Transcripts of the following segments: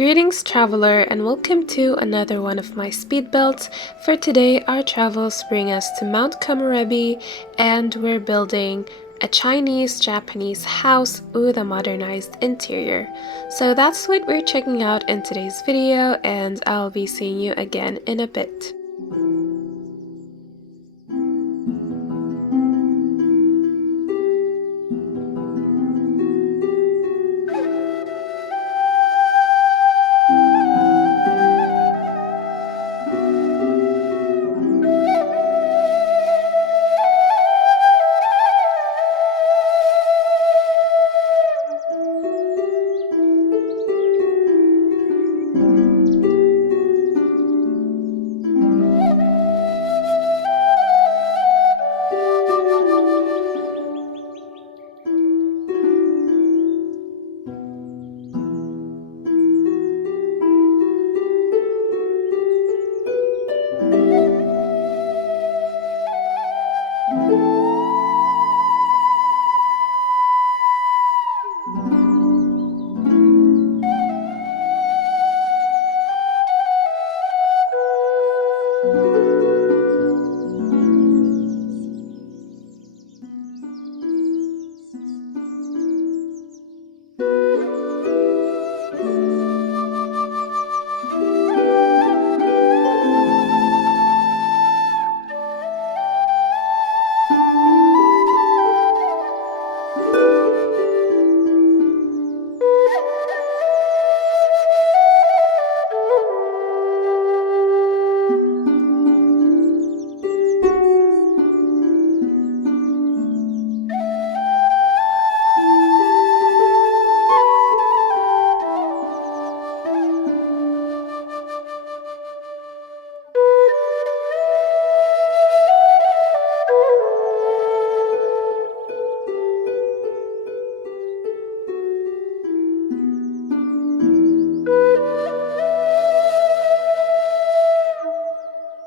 Greetings traveler and welcome to another one of my speed builds. For today our travels bring us to Mount Komorebi and we're building a Chinese-Japanese house with a modernized interior. So that's what we're checking out in today's video and I'll be seeing you again in a bit.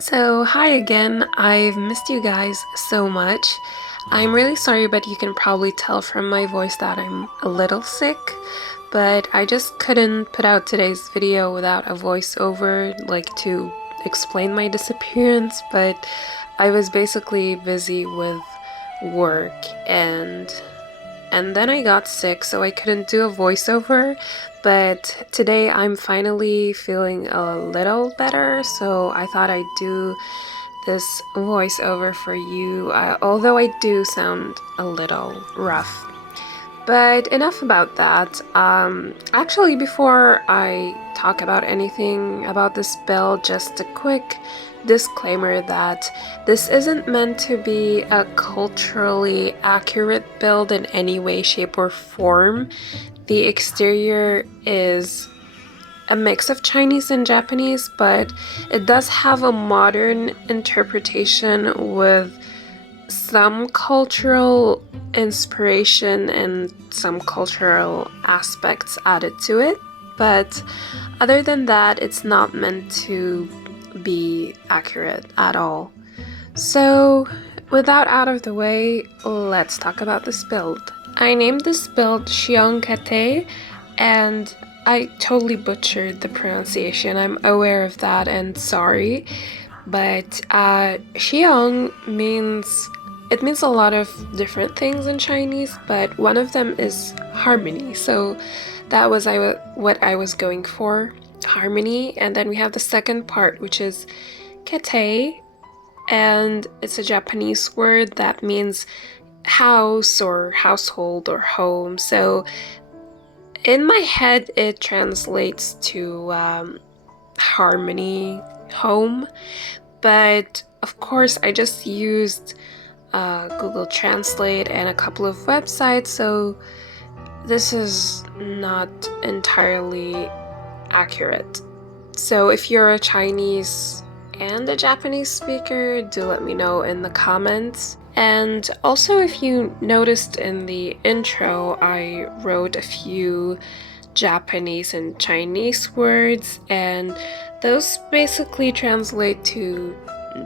So hi again, I've missed you guys so much. I'm really sorry, but you can probably tell from my voice that I'm a little sick, but I just couldn't put out today's video without a voiceover, like to explain my disappearance, but I was basically busy with work and then I got sick, so I couldn't do a voiceover, but today I'm finally feeling a little better, so I thought I'd do this voiceover for you, although I do sound a little rough. But enough about that. Actually, before I talk about anything about this build, just a quick disclaimer that this isn't meant to be a culturally accurate build in any way, shape, or form. The exterior is a mix of Chinese and Japanese, but it does have a modern interpretation with some cultural inspiration and some cultural aspects added to it. But other than that, it's not meant to be accurate at all. So with that out of the way, let's talk about this build. I named this build Xiong Kate, and I totally butchered the pronunciation. I'm aware of that and sorry, but Xiong means a lot of different things in Chinese, but one of them is harmony. So that was what I was going for, harmony. And then we have the second part, which is kete, and it's a Japanese word that means house or household or home. So in my head it translates to harmony, home, but of course I just used Google Translate and a couple of websites, so this is not entirely accurate. So if you're a Chinese and a Japanese speaker, do let me know in the comments. And also, if you noticed in the intro, I wrote a few Japanese and Chinese words, and those basically translate to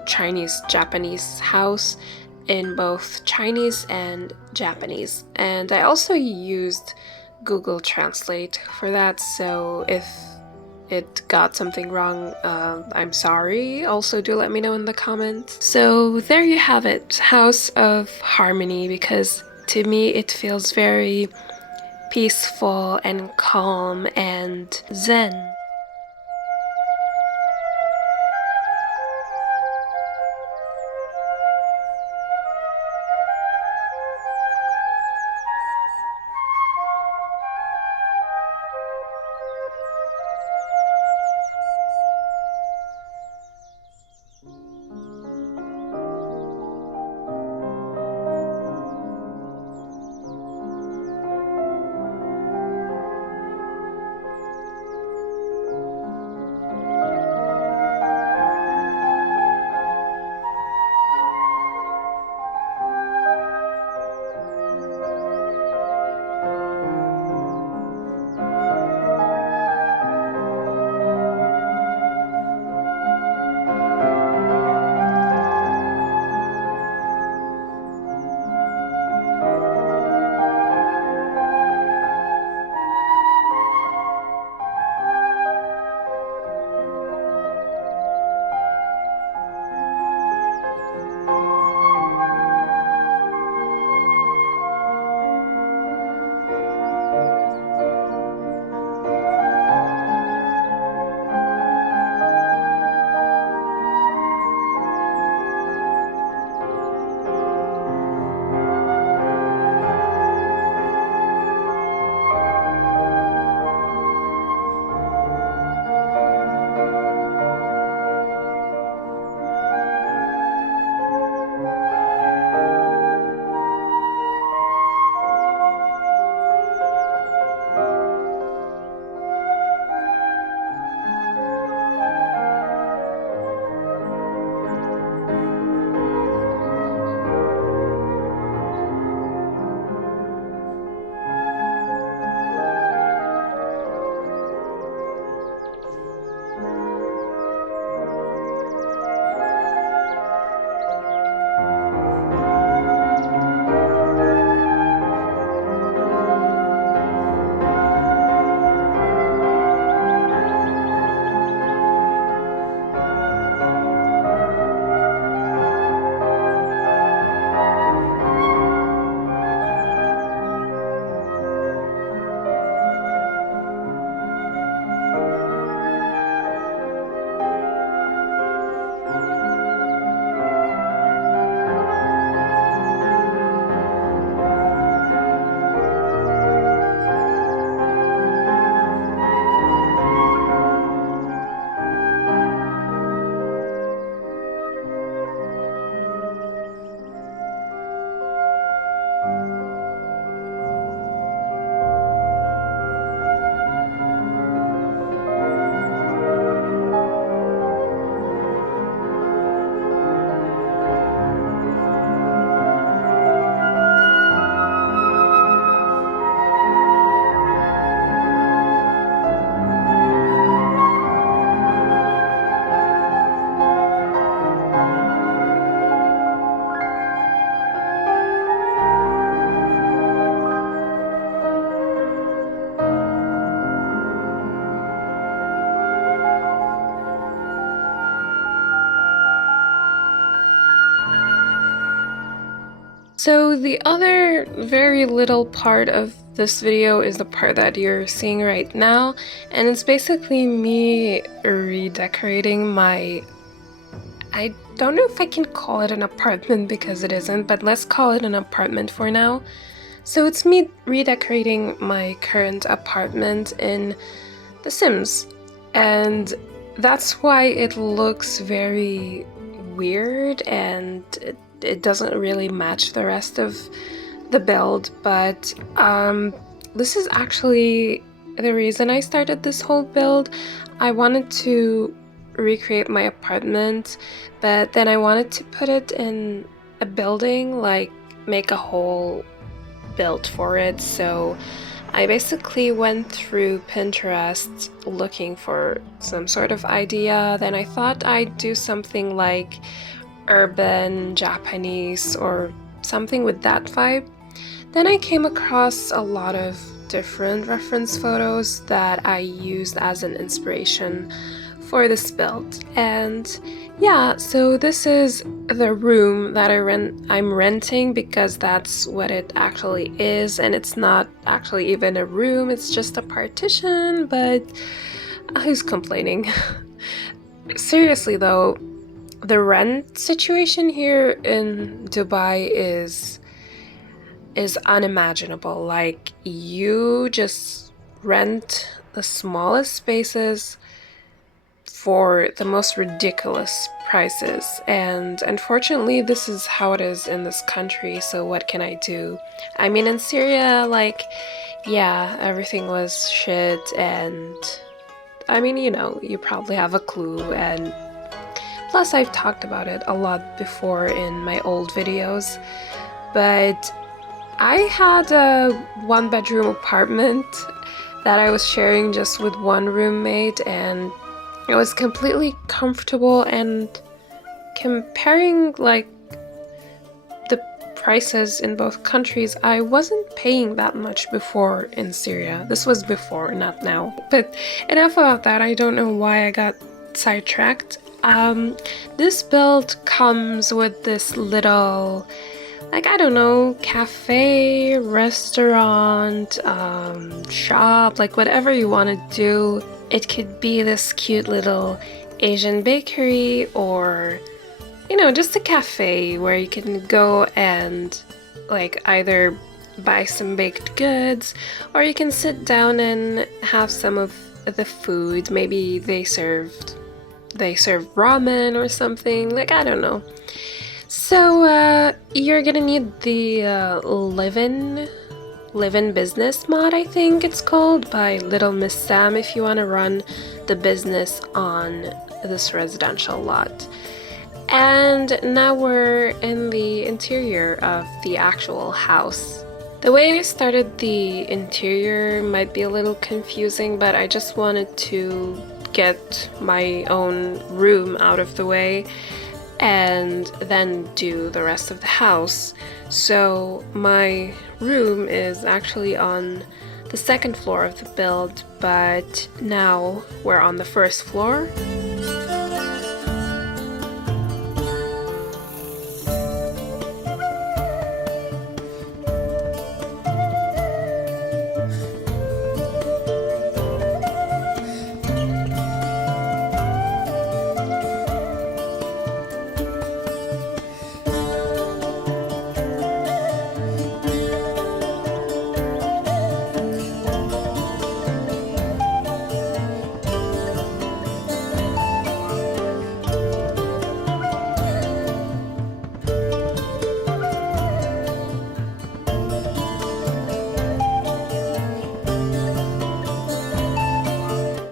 Chinese-Japanese house in both Chinese and Japanese. And I also used Google Translate for that, so if it got something wrong, I'm sorry. Also, do let me know in the comments. So there you have it, House of Harmony, because to me it feels very peaceful and calm and zen. So the other very little part of this video is the part that you're seeing right now, and it's basically me redecorating my... I don't know if I can call it an apartment because it isn't, but let's call it an apartment for now. So it's me redecorating my current apartment in The Sims, and that's why it looks very weird and it doesn't really match the rest of the build, but this is actually the reason I started this whole build. I wanted to recreate my apartment, but then I wanted to put it in a building, like make a whole build for it. So I basically went through Pinterest looking for some sort of idea. Then I thought I'd do something like urban Japanese or something with that vibe. Then I came across a lot of different reference photos that I used as an inspiration for this build. And yeah, so this is the room that I'm renting, because that's what it actually is, and it's not actually even a room, it's just a partition, but who's complaining? Seriously though, the rent situation here in Dubai is unimaginable. Like, you just rent the smallest spaces for the most ridiculous prices, and unfortunately this is how it is in this country, so what can I do? I mean, in Syria, like, yeah, everything was shit, and I mean, you know, you probably have a clue, and plus I've talked about it a lot before in my old videos. But I had a one-bedroom apartment that I was sharing just with one roommate, and it was completely comfortable, and comparing like the prices in both countries, I wasn't paying that much before in Syria. This was before, not now. But enough about that. I don't know why I got sidetracked. This build comes with this little, like, I don't know, cafe, restaurant, shop, like whatever you want to do. It could be this cute little Asian bakery, or, you know, just a cafe where you can go and like either buy some baked goods, or you can sit down and have some of the food. Maybe they serve ramen or something, like, I don't know. So you're gonna need the Live-in Business mod, I think it's called, by Little Miss Sam, if you want to run the business on this residential lot. And now we're in the interior of the actual house. The way I started the interior might be a little confusing, but I just wanted to get my own room out of the way and then do the rest of the house. So my room is actually on the second floor of the build, but now we're on the first floor.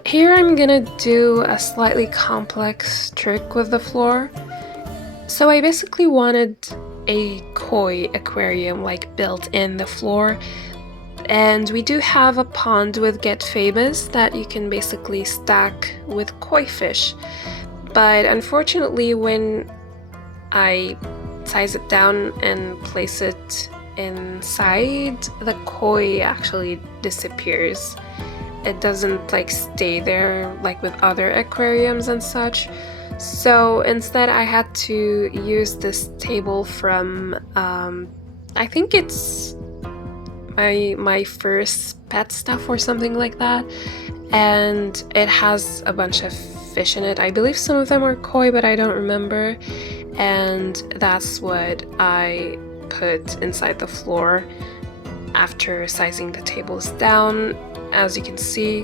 Here I'm gonna do a slightly complex trick with the floor. So I basically wanted a koi aquarium like built in the floor, and we do have a pond with Get Famous that you can basically stack with koi fish. But unfortunately, when I size it down and place it inside, the koi actually disappears. It doesn't like stay there like with other aquariums and such. So instead I had to use this table from I think it's my first pet stuff or something like that, and it has a bunch of fish in it. I believe some of them are koi, but I don't remember, and that's what I put inside the floor after sizing the tables down. As you can see,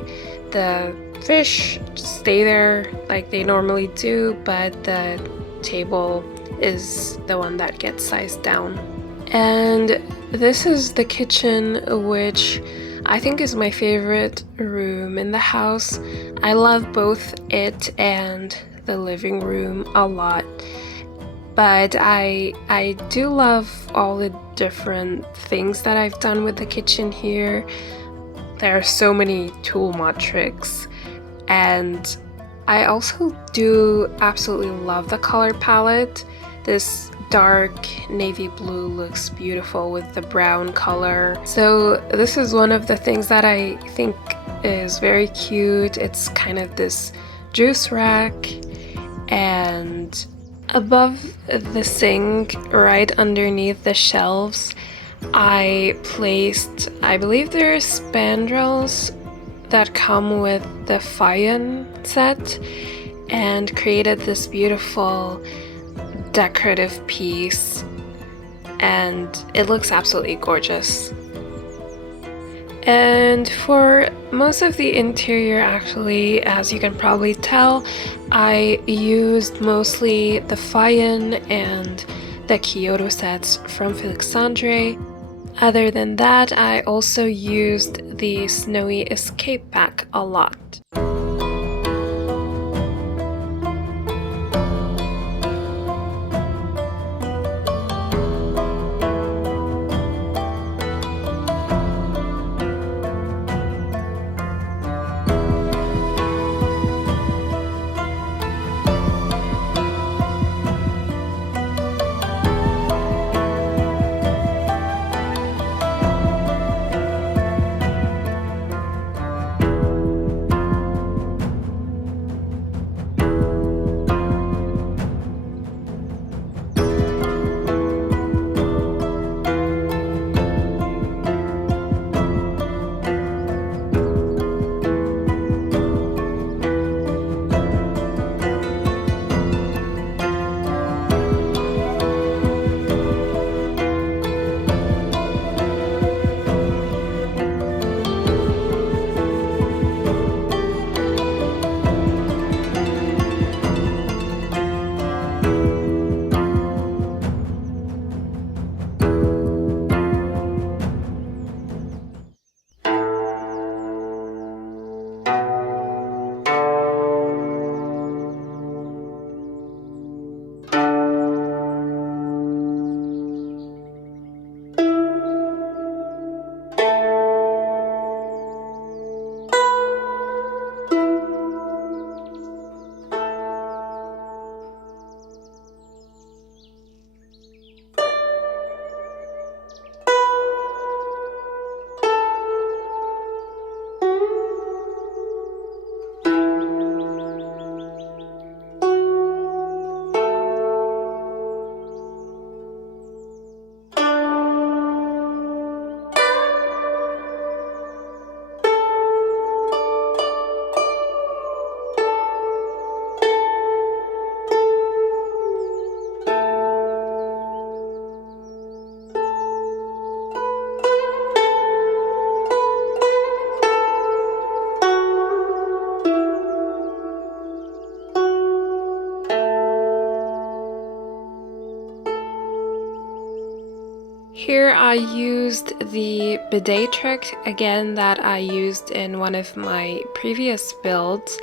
the fish stay there like they normally do, but the table is the one that gets sized down. And this is the kitchen, which I think is my favorite room in the house. I love both it and the living room a lot, but I do love all the different things that I've done with the kitchen here. There are so many tool mod tricks, and I also do absolutely love the color palette. This dark navy blue looks beautiful with the brown color. So this is one of the things that I think is very cute. It's kind of this juice rack, and above the sink, right underneath the shelves, I placed, I believe they're spandrels that come with the Fayen set, and created this beautiful decorative piece, and it looks absolutely gorgeous. And for most of the interior, actually, as you can probably tell, I used mostly the Fayen and the Kyoto sets from Felixandre. Other than that, I also used the Snowy Escape pack a lot. Here I used the bidet trick again that I used in one of my previous builds,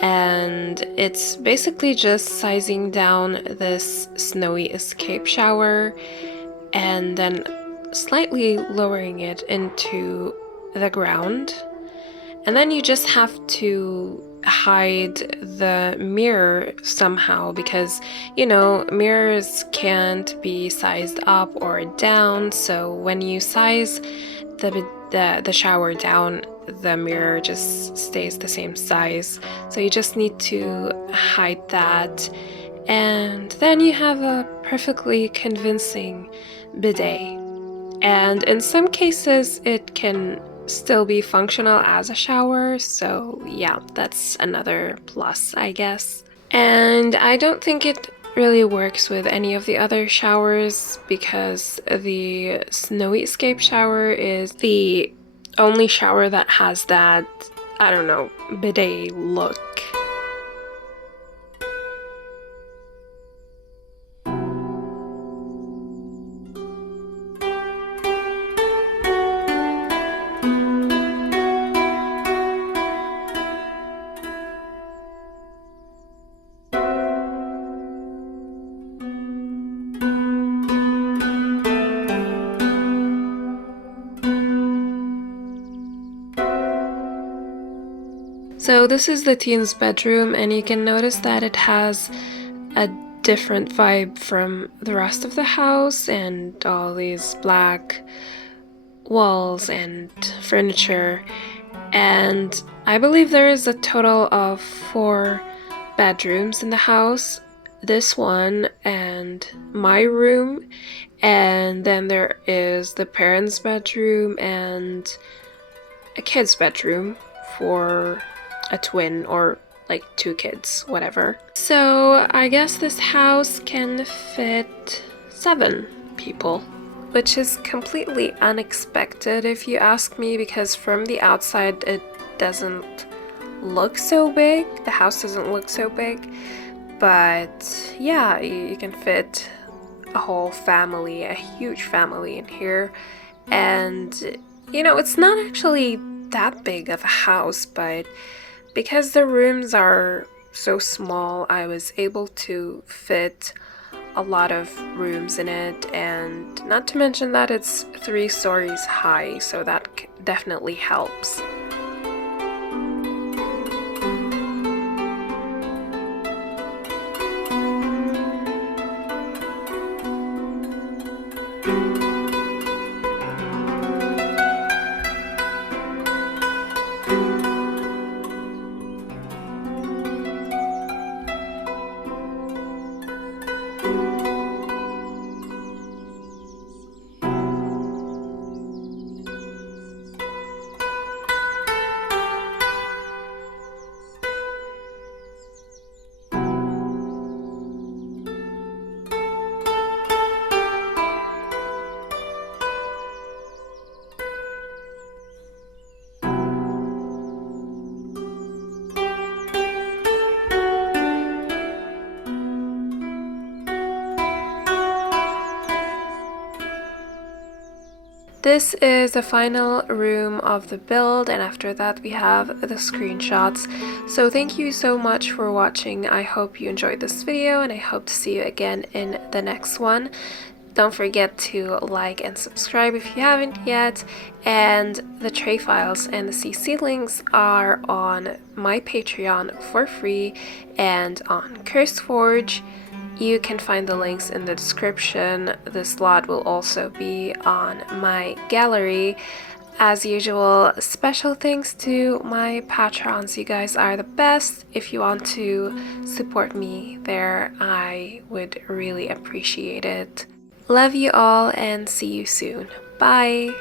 and it's basically just sizing down this Snowy Escape shower and then slightly lowering it into the ground. And then you just have to hide the mirror somehow, because mirrors can't be sized up or down, so when you size the shower down, the mirror just stays the same size. So you just need to hide that, and then you have a perfectly convincing bidet. And in some cases it can still be functional as a shower, so yeah, that's another plus, I guess. And I don't think it really works with any of the other showers, because the Snowy Escape shower is the only shower that has that, I don't know, bidet look. So this is the teen's bedroom, and you can notice that it has a different vibe from the rest of the house and all these black walls and furniture. And I believe there is a total of 4 bedrooms in the house. This one and my room, and then there is the parents' bedroom and a kid's bedroom for a twin or like 2 kids, whatever. So I guess this house can fit 7 people, which is completely unexpected if you ask me, because from the outside it doesn't look so big. The house doesn't look so big, but yeah, you can fit a whole family, a huge family in here. And you know, it's not actually that big of a house, but because the rooms are so small, I was able to fit a lot of rooms in it, and not to mention that it's 3 stories high, so that definitely helps. This is the final room of the build, and after that we have the screenshots. So thank you so much for watching. I hope you enjoyed this video, and I hope to see you again in the next one. Don't forget to like and subscribe if you haven't yet, and the tray files and the CC links are on my Patreon for free and on CurseForge. You can find the links in the description. This lot will also be on my gallery. As usual, special thanks to my patrons. You guys are the best. If you want to support me there, I would really appreciate it. Love you all and see you soon. Bye!